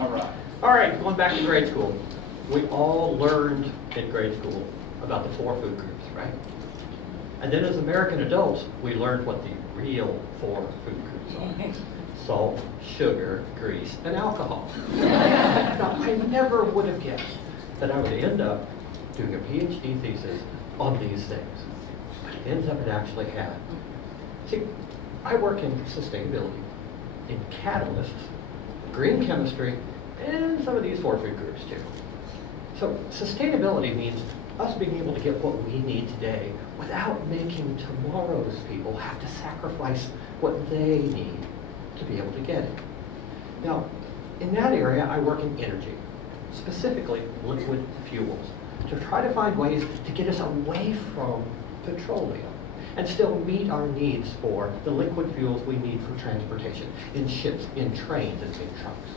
All right. All right, going back to grade school. We all learned in grade school about the 4 food groups, right? And then as American adults, we learned what the real 4 food groups are. Salt, sugar, grease, and alcohol. Now, I never would have guessed that I would end up doing a PhD thesis on these things. But it ends up it actually had. See, I work in sustainability, in catalysts, green chemistry, and some of these 4 food groups too. So sustainability means us being able to get what we need today without making tomorrow's people have to sacrifice what they need to be able to get it. Now, in that area, I work in energy, specifically liquid fuels, to try to find ways to get us away from petroleum and still meet our needs for the liquid fuels we need for transportation, in ships, in trains, and big trucks.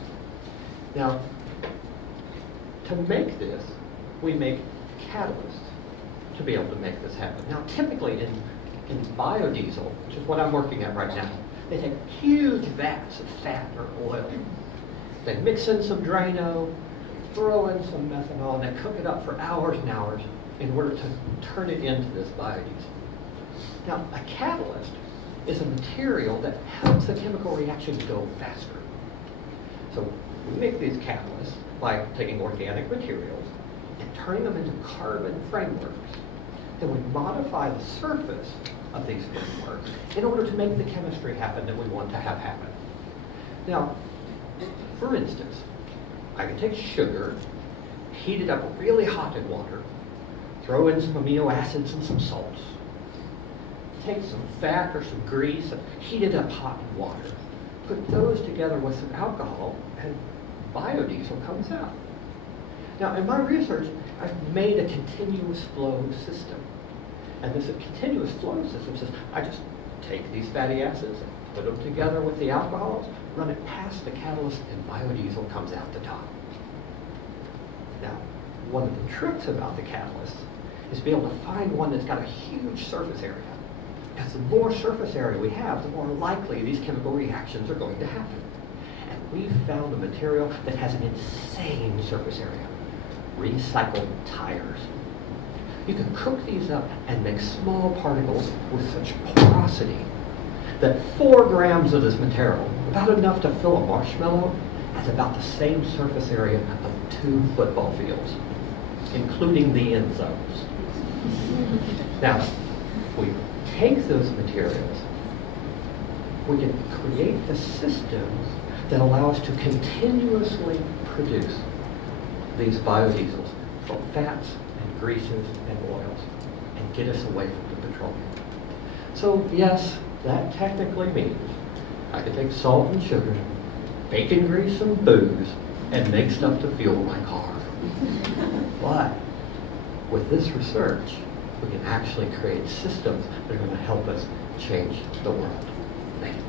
Now, to make this, we make catalysts to be able to make this happen. Now, typically in biodiesel, which is what I'm working at right now, they take huge vats of fat or oil. They mix in some Drano, throw in some methanol, and they cook it up for hours and hours in order to turn it into this biodiesel. Now, a catalyst is a material that helps the chemical reaction go faster. So we make these catalysts by taking organic materials and turning them into carbon frameworks. Then we modify the surface of these frameworks in order to make the chemistry happen that we want to have happen. Now, for instance, I can take sugar, heat it up really hot in water, throw in some amino acids and some salts, take some fat or some grease and heat it up hot in water, put those together with some alcohol, and biodiesel comes out. Now, in my research, I've made a continuous flow system. And this continuous flow system says, I just take these fatty acids, put them together with the alcohols, run it past the catalyst, and biodiesel comes out the top. Now, one of the tricks about the catalyst is to be able to find one that's got a huge surface area. Because the more surface area we have, the more likely these chemical reactions are going to happen. And we found a material that has an insane surface area. Recycled tires. You can cook these up and make small particles with such porosity that 4 grams of this material, about enough to fill a marshmallow, has about the same surface area of 2 football fields, including the end zones. Now, if we take those materials, we can create the systems that allow us to continuously produce these biodiesels from fats and greases and oils and get us away from the petroleum. So yes, that technically means I could take salt and sugar, bacon grease and booze, and make stuff to fuel my car. But with this research, we can actually create systems that are going to help us change the world. Thank you.